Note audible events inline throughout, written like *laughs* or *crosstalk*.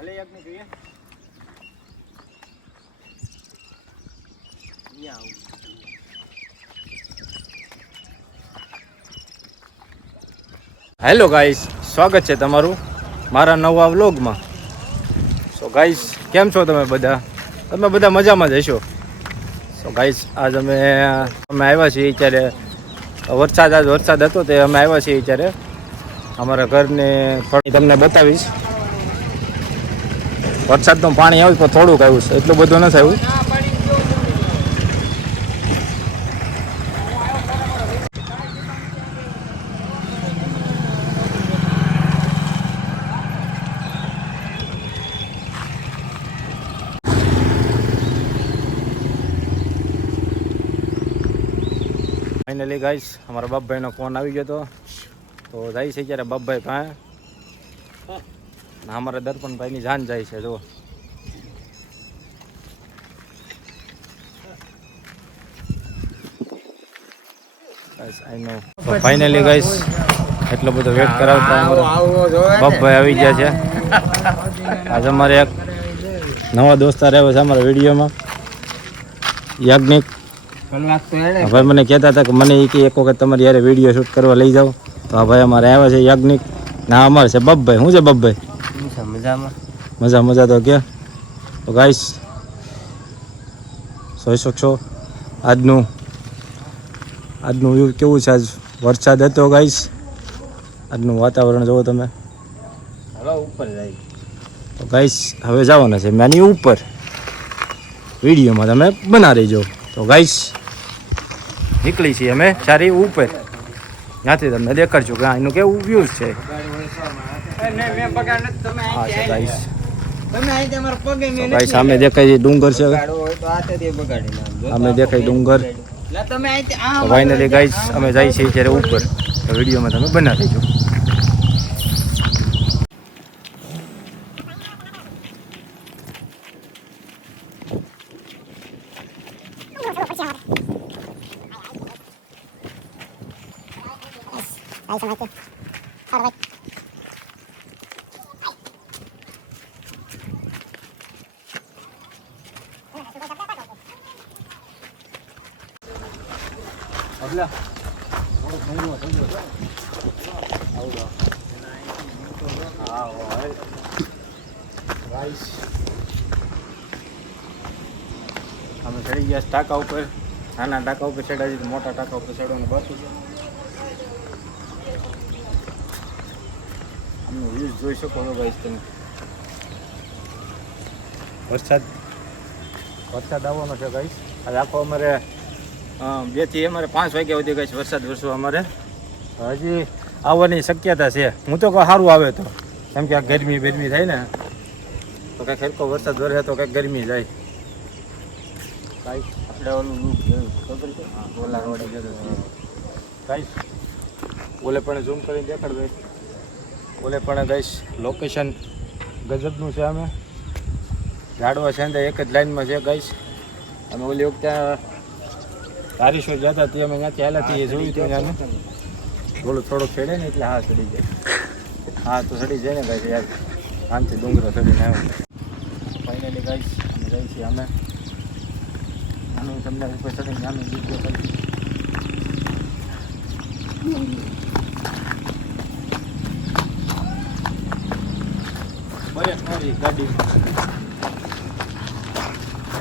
હાલે એક ની જોઈએ હેલો ગાઈસ સ્વાગત છે તમારું મારા નવા વ્લોગમાં. સો ગાઈસ કેમ છો તમે બધા? તમે બધા મજામાં જ હશો? સો ગાઈસ આજ અમે અમે આવ્યા છીએ અત્યારે. વરસાદ, આજ વરસાદ હતો તે અમે આવ્યા છીએ અત્યારે. અમારા ઘરને તમને બતાવીશ. વરસાદનું પાણી આવ્યું પણ થોડુંક આવ્યું છે. એટલું બધું નથી આવ્યું. ફાઇનલી ગાઈશ અમારા બાપભાઈનો ફોન આવી ગયો હતો તો જાય છે ત્યારે બાપભાઈ પાસે. અમારા દર્પણભાઈની જાન જાય છે જો ફાઇનલી ગાઈસ એટલો બધો વેટ કરાવતા અમારો બાપભાઈ આવી ગયા છે. આજે અમારે એક નવા દોસ્તાર આવ્યો છે અમારા વિડીયોમાં. યાજ્ઞિક. ભાઈ મને કહેતા હતા કે મને એ કે એક વખત તમારી યારે વીડિયો શૂટ કરવા લઈ જાઓ. તો આ ભાઈ અમારે આવ્યા છે યાજ્ઞિક. ના અમારે છે બબભાઈ શું છે બબભાઈ મજામાં. મજા મજા તો કે. તો ગાઈસ જોઈ શકશો આજનું આજનું વ્યૂ કેવું છે? આજ વરસાદ હતો ગાઈસ આજનું વાતાવરણ જુઓ તમે. હવે ઉપર જાય તો ગાઈસ હવે જવાના છે મેની ઉપર. વિડીયોમાં તમે બના રહીજો. તો ગાઈશ નીકળી છીએ અમે સારી ઉપર. ત્યાંથી તમને દેખાડશું કે એનું કેવું વ્યૂઝ છે. સામે દેખાય ડુંગર છે. સામે દેખાય ડુંગર. ફાઇનલી ગાઈસ અમે જઈએ છીએ ત્યારે ઉપર. વિડીયોમાં તમે બનાવી દેજો ગાઈસ અમે ચડી ગયા ટાંકા ઉપર નાના ટાંકા ઉપર ચડાવી મોટા ટાંકા ઉપર ચડવાનું બાકી અમે વ્યૂઝ જોઈ શકો છો ભાઈ તમે વરસાદ વરસાદ આવવાનો છે ગાઈસ. આજે આખો અમારે બેથી અમારે પાંચ વાગ્યા સુધી કઈ વરસાદ વરસો અમારે. હજી આવવાની શક્યતા છે. હું તો કહું સારું આવે તો. કેમ કે આ ગરમી બરમી થાય ને. તો કંઈક હલકો વરસાદ વરસે તો કંઈક ગરમી જાય. કાંઈ આપણે ઓલું ખબર છે? હા. ઓલા રોડે કાંઈ ઓલે પણ ઝૂમ કરીને દેખાડ ભાઈ ઓલે પણ ગઈશ લોકેશન ગજબનું છે અમે ઝાડવા છે એક જ લાઈનમાં છે ગઈશ અમે ઓલી વખતે તારીશો જતા તે અમે ત્યાંથી હાલ્યા હતી એ જોયું હતું ત્યાંનું થોડું થોડુંક ચડે ને એટલે હા ચડી જાય હા તો ચડી જાય ને ભાઈ યાર. શાંતિ ડુંગરો ચડીને આવ્યો ફાઇનલી ગાઈસ અમે ગઈ છીએ અમે. અમે તમને ઉપર ચડીને અમે વીડિયો કરી બરે ગાડી.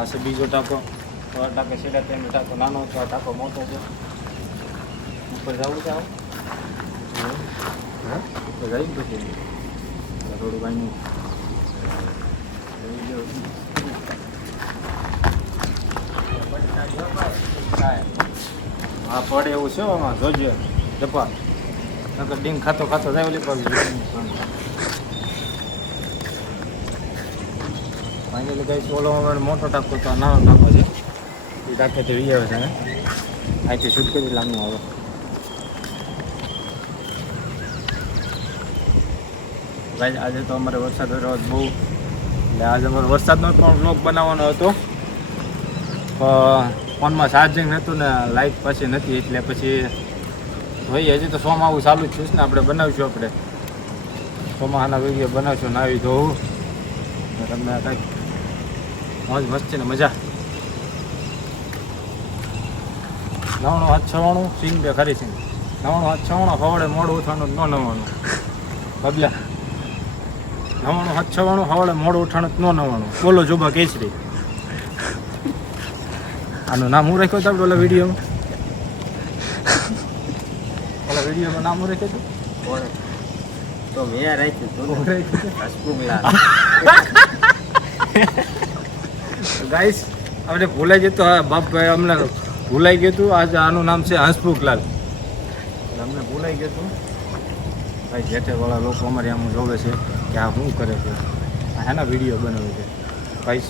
આ બીજો ટાંકો. તો આ ટાંકો તેનો ટાંકો. નાનો છે, આ ટાંકો મોટો છે. ઉપર જવું છે ઉપર જઈ પછી. થોડું કાંઈ હા પડે એવું છે આમાં, જોજો. જપા નકર ડીંગ ખાતો ખાતો જાય ઓલી પર ફાઇનલી ગઈ ઓલો મોટો ટાંકો તો નાનો ટાંકો છે. એ ટાંકેથી વી આવે છે ને. અહીંથી શૂટ કરી લાંબુ આવે. ભાઈ આજે તો અમારે વરસાદ રહ્યો બહુ એટલે આજે અમારે વરસાદનો પણ બ્લોગ બનાવવાનો હતો. ફોનમાં ચાર્જિંગ નહોતું ને લાઇટ પછી નથી, એટલે પછી ભાઈ હજી તો સોમાં આવું ચાલુ જ છું ને, આપણે બનાવીશું આપણે. સોમાહાના વીડિયો બનાવશું નાવી ધોવું જોઉં. તમને કંઈક મોજ મસ્તી ને મજા. નવાણું હાથ છવાણું સિંગ બે ખરી સિંગ. નવાણું હાથ છવાણું હવાડે મોડું ઉઠાણું ન નવાણું. બદલા નવાણું હાથ છવાણું હવાડે મોડું ઉઠાણું ન નવાણું. બોલો જોબા કેસરી. આનું નામ હું રાખ્યું હતું ઓલા વિડીયોમાં? ઓલા વિડીયોમાં નામ હું રાખ્યું હતું? તો મેં રાખ્યું તું હું ને. રાખ્યું હતું. *laughs* ગાઈસ, આપણે ભૂલાઈ ગયું તો હા બાપભાઈ અમને ભૂલાઈ ગયું હતું. આજે આનું નામ છે હંસમુખલાલ એટલે અમને ભૂલાઈ ગયું હતું. ભાઈ, જેઠેવાળા લોકો અમારે આમ જોવે છે કે આ શું કરે છે. આ એના વીડિયો બનાવે છે. ભાઈ,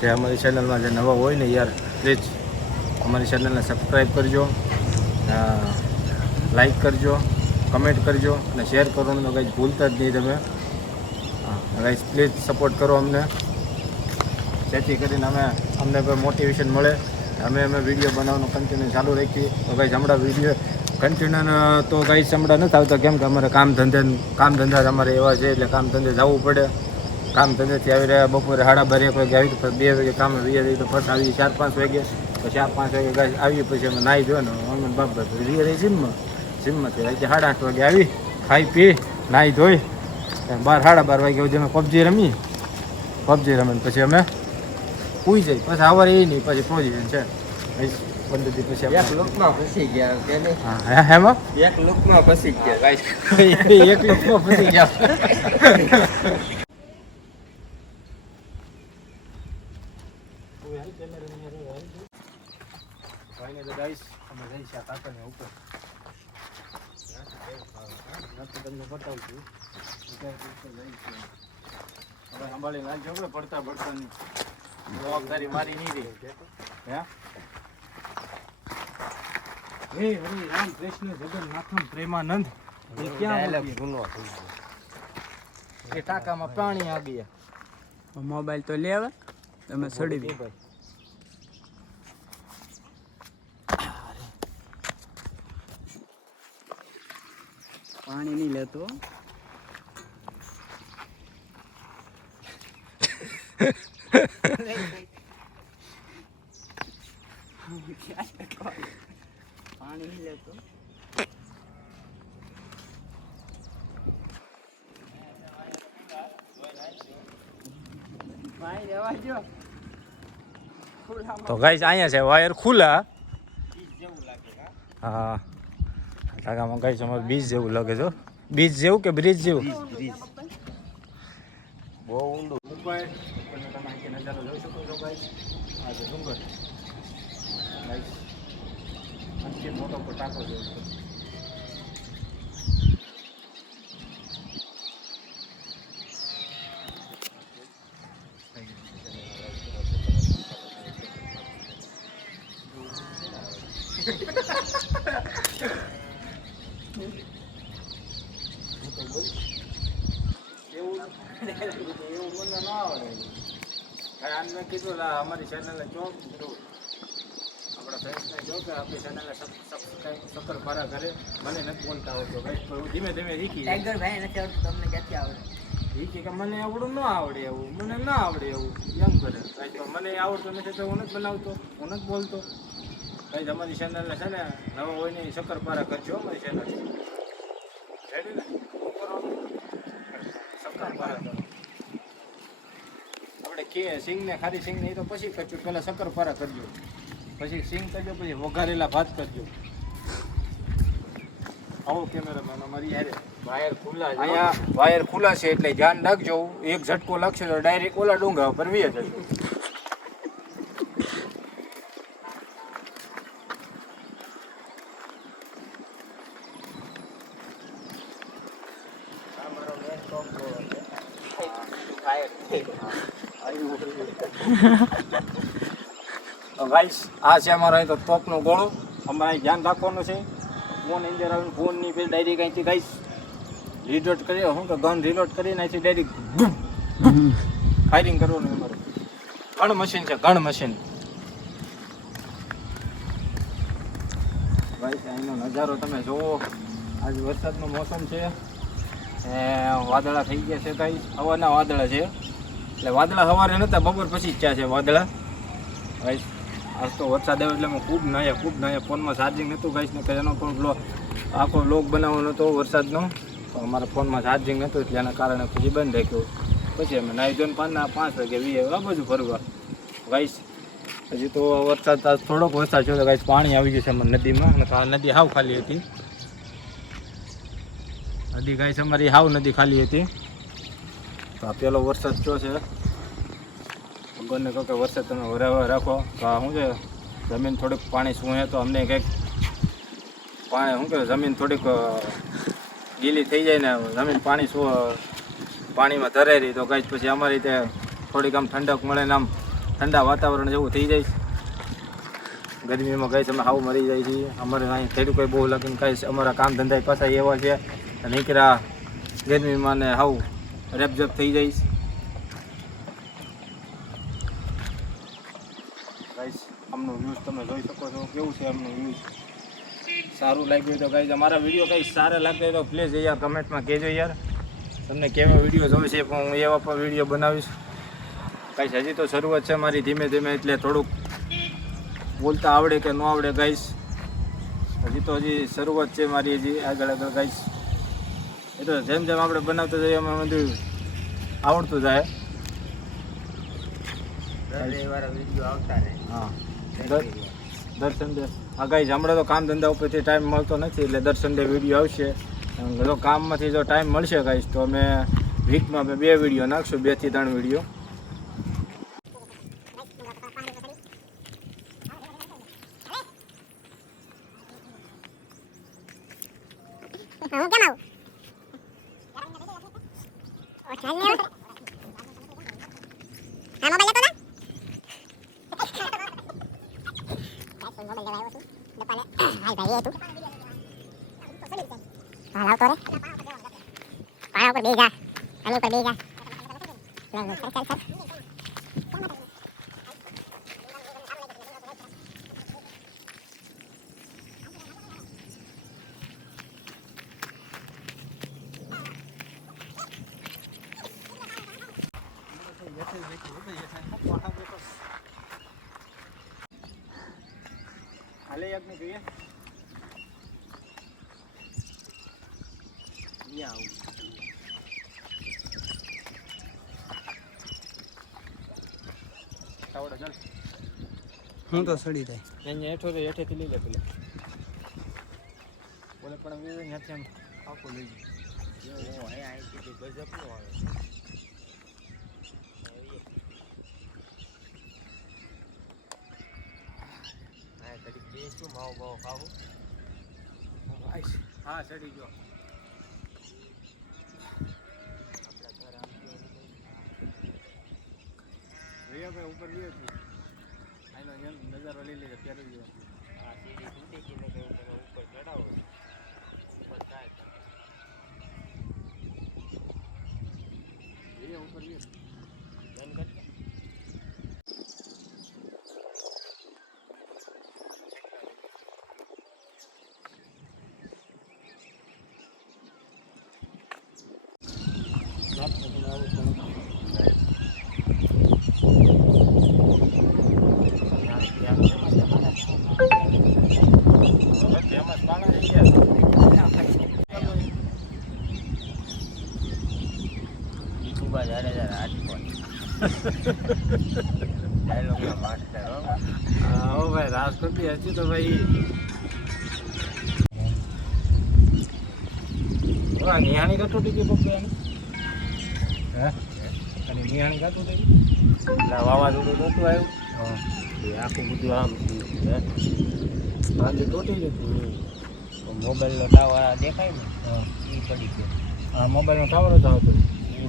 જે અમારી ચેનલમાં જે નવા હોય ને યાર પ્લીઝ અમારી ચેનલને સબસ્ક્રાઈબ કરજો લાઈક કરજો કમેન્ટ કરજો, અને શેર કરવાનું કંઈ ભૂલતા જ નહીં તમે. ગાઈસ પ્લીઝ સપોર્ટ કરો અમને. જેથી કરીને અમે અમને કોઈ મોટિવેશન મળે. અમે અમે વીડિયો બનાવવાનું કન્ટિન્યુ ચાલુ રાખીએ. તો ભાઈ હમણાં વીડિયો કન્ટિન્યુ તો ગાઈસ હમણાં નથી આવતા. કેમ કે અમારે કામ ધંધે કામ ધંધા અમારે એવા છે, એટલે કામ ધંધે જવું પડે. કામ ધંધેથી આવી રહ્યા, બપોરે સાડા બાર એક વાગે આવી બે વાગે કામે વીએ તો ફર્સ્ટ આવી ચાર પાંચ વાગે. પછી ચાર પાંચ વાગે ગાય આવીએ પછી અમે નાહી ધોને અમે બાપ બાપ વીએ રહી જીમમાં. જીમમાંથી રાતે સાડા આઠ વાગે આવી, ખાઈ પી, નાહી ધોઈ. બાર, સાડા બાર વાગે સુધી અમે પબજી રમી પબજી રમે પછી અમે પૂઈ જાય પછી આવર એ નહીં પછી પોઝિશન છે પદ્ધતિ પછી એક લોકમાં ફસી ગયા કે નહીં? હા હેમાં એક લોકમાં ફસી ગયા ગાઈસ *laughs* એક લોકો ફસી ગયા અમે જઈ છીએ આ કાકાને ઉપર. તમને બતાવું છું. હવે આપણે પડતા પડતાની જવાબદારી મારી નહીં રહી. હે? હે હરે રામ કૃષ્ણ જગન્નાથમ પ્રેમાનંદ. એ ક્યાં Dialogue મૂકીએ? જૂનો થઈ ગયો. એ ટાંકામાં પાણી આ ગયા મોબાઈલ તો લેવા તમે સડી દીધો પાણી નહીં લેતો પાણી નહીં લેતો ભાઈ રહેવા દો તો ગાઈસ અહીંયા છે વાયર ખુલ્લા. હા ટાંકામાં ગાઈસ અમારે બીજ જેવું લાગે છો બીજ જેવું કે બ્રિજ જેવું? બહુ ઊંડું. ઉપર તમે નજારો જોઈ શકો છો ગાઈસ. આ ડુંગર ગાઈસ મોટો ટાંકો છે. એવું એવું મને ના આવડે કીધું લા અમારી ચેનલને જો કીધું આપણા ફ્રેન્ડ્સને જો કે આપણી ચેનલને સક્કર શક્કરપારા કરે મને નથી બોલતા આવડતો ભાઈ ધીમે ધીમે શીખી. ટાઈગર ભાઈ નથી આવડતું તમને ક્યાંથી આવડે શીખી કે મને આવડું ન આવડે એવું મને ના આવડે એવું એમ કરે મને આવડતું નથી તો હું નથી બનાવતો હું નથી બોલતો કાંઈ તમારી ચેનલને છે ને નવા હોય નહીં શક્કરપારા કરજો અમારી ચેનલ રેડી ને? શક્કરપારા કરો. આપણે કે સિંગ ને ખારી સિંગ ને એ તો પછી કરજો. પહેલાં શક્કરપારા કરજો. પછી સિંગ કરજો પછી વઘારેલા ભાત કરજો. આવો કેમેરામેન અમારી યારે વાયર ખુલ્લા. અહીંયા વાયર ખુલ્લા છે એટલે ધ્યાન રાખજો. એક ઝટકો લાગશે તો ડાયરેક્ટ ઓલા ડુંગા પર વી જજો. તો ગાઈસ આ છે અમારો તો તોપનો ગોળો. અમારે ધ્યાન રાખવાનું છે. ફોન અંદર આવીને ફોનની પેલી ડાયરેક્ટ અહીંથી ગાઈસ રીલોડ કરીએ. શું કે ગન રીલોડ કરીને અહીંથી ડાયરેક્ટ ફાયરિંગ કરવાનું અમારે. ગણ મશીન છે ગણ મશીન ભાઈ અહીંનો નજારો તમે જુઓ. આજ વરસાદનો મોસમ છે. વાદળા થઈ ગયા છે કાંઈ હવાના વાદળા છે. એટલે વાદળા સવારે નહોતા બપોર પછી જ છે વાદળા. ગાઈસ આજ તો વરસાદ આવ્યો એટલે હું ખૂબ નાયા ખૂબ નાયા ફોનમાં ચાર્જિંગ નહોતું ગાઈસ ને એનો પણ આખો લોક બનાવવાનો હતો વરસાદનો. તો અમારા ફોનમાં ચાર્જિંગ નહોતું એટલે એના કારણે પછી બંધ રાખ્યું પછી અમે નાહી ધોઈને પાંચના પાંચ વાગે વીએ, આ બધું ફરવા. ગાઈસ હજી તો વરસાદ થોડોક વરસાદ છે, તો ગાઈસ પાણી આવી ગયું છે અમારી નદીમાં, અને નદી હાવ ખાલી હતી. નદી ગાઈસ અમારી હાવ નદી ખાલી હતી. તો આ પહેલો વરસાદ થયો છે? ભગવાનને કહો કે વરસાદ તમે વરાવા રાખો. તો શું છે? જમીન થોડીક પાણી સૂંહે તો અમને કંઈક પાણી શું કે જમીન થોડીક ગીલી થઈ જાય ને જમીન પાણી શું પાણીમાં ધરાઈ રહી. તો કંઈ પછી અમારી રીતે થોડીક આમ ઠંડક મળે ને આમ ઠંડા વાતાવરણ જેવું થઈ જાય. ગરમીમાં ગાઈસ અમે હાવ મરી જાય છે અમારે અહીં ખેડૂત કોઈ બહુ લગીને કાંઈ અમારા કામ ધંધા પાછા એવા છે. નીકળ્યા ગરમીમાં ને હાવ રેપઝપ થઈ જઈશ. ગાઈસ આમનું વ્યૂઝ તમે જોઈ શકો છો. કેવું છે આમનું વ્યૂઝ સારું લાગ્યું તો ગાઈસ અમારા વીડિયો કંઈ સારા લાગતા હોય તો પ્લીઝ યાર કમેન્ટમાં કહેજો યાર. તમને કેવા વીડિયો જોવે છે પણ હું એવા પણ વીડિયો બનાવીશ. ગાઈસ હજી તો શરૂઆત છે મારી ધીમે ધીમે, એટલે થોડુંક બોલતા આવડે કે ન આવડે ગાઈશ હજી તો હજી શરૂઆત છે મારી હજી આગળ આગળ ગાઈસ એ તો જેમ જેમ આપણે બનાવતા જઈએ એમ બધું આવડતું જાય. હા. દર સન્ડે હા ગાઈસ હમણાં તો કામ ધંધા ઉપરથી ટાઈમ મળતો નથી એટલે દર સન્ડે વીડિયો આવશે. જો કામમાંથી જો ટાઈમ મળશે ગાઈસ તો અમે વીકમાં અમે બે વીડિયો નાખશું બેથી ત્રણ વીડિયો હું કેમ આવું? ઓ ચાલ ને આ મોબાઈલ લેતો ના મોબાઈલ લેવાયો છું દપાને હાય ભાઈ એ તું હા લાવ તો રે પાણા ઉપર બેસી જા આની ઉપર બેસી જા લે લે ચાલ ચાલ ચાલ હાલે યાદ નહીં જોઈએ હું તો સડી જાય. અહીંયા હેઠો હેઠેથી લઈ લે પેલા. બોલે પણ ત્યાંથી આમ આખો લઈ જાય હા ચડી ગયો. ભાઈ ઉપર ગયો છું. આનો એમ નજારો લઈ લેજો ત્યારે જ આ સીડી તૂટી ગઈ કે ઉપર ચડાવો. ઉપર જાય ઉપર ગયો બંધ કરી દે. રાત પછી આવું પણ રાજકોટની *laughs* હજી તો ભાઈ. ઓલા નિહાણી કટોટી કે પપ્પા હે? અને નિહાણી કટોટી એટલે વાવાઝોડું નહોતું આવ્યું? આખું બધું આમ હે? સાંજે તૂટી જતું મોબાઈલ નો ટાવર દેખાય ને? એ પડી ગયો. આ મોબાઈલમાં ટાવર જ આવતો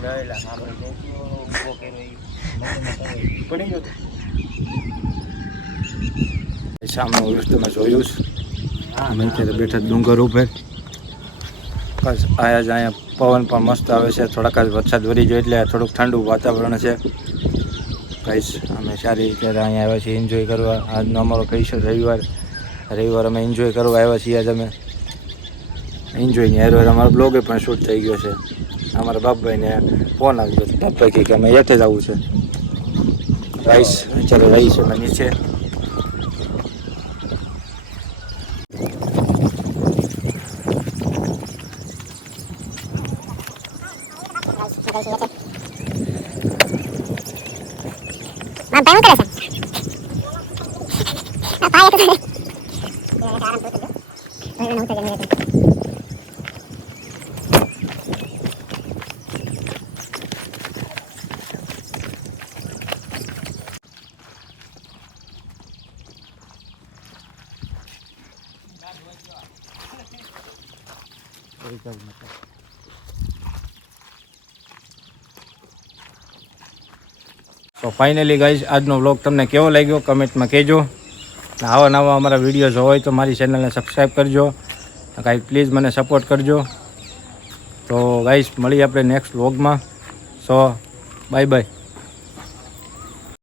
ઈ રહેલા આપણે મોકલો ઊભો કર્યો ઈ. પડી ગયો સામે ઓલું તમે જોયું છે. અમે અત્યારે બેઠા ડુંગર ઉપર. બસ આયા જ અહીંયા પવન પણ મસ્ત આવે છે. થોડાક જ વરસાદ વરી ગયો એટલે થોડુંક ઠંડુ વાતાવરણ છે. કહીશ અમે સારી રીતે અહીંયા આવ્યા છીએ. એન્જોય કરવા. આજનો અમારો કહીશ રવિવાર. રવિવાર અમે એન્જોય કરવા આવ્યા છીએ આજે અમે. એન્જોયની હારે અમારો બ્લોગે પણ શૂટ થઈ ગયો છે. અમારા બાપભાઈને ફોન આવ્યો હતો બાપભાઈ કહે કે અમે હેઠે જ આવવું છે. રાઈસ ચાલો રાઈસ અમે નીચે. માં ભાઈ શું કરે છે આ ભાઈ તો કરે આરામ તો ઉતરજો ભાઈ ના ઉતરજો મેરે તો ફાઇનલી ગાઈઝ આજનો વ્લોગ તમને કેવો લાગ્યો? કમેન્ટમાં કહેજો. આવા નવા અમારા વિડીયોઝ હોય તો મારી ચેનલને સબસ્ક્રાઈબ કરજો. કાંઈ પ્લીઝ મને સપોર્ટ કરજો. તો ગાઈઝ મળીએ આપણે નેક્સ્ટ વ્લોગમાં સો બાય બાય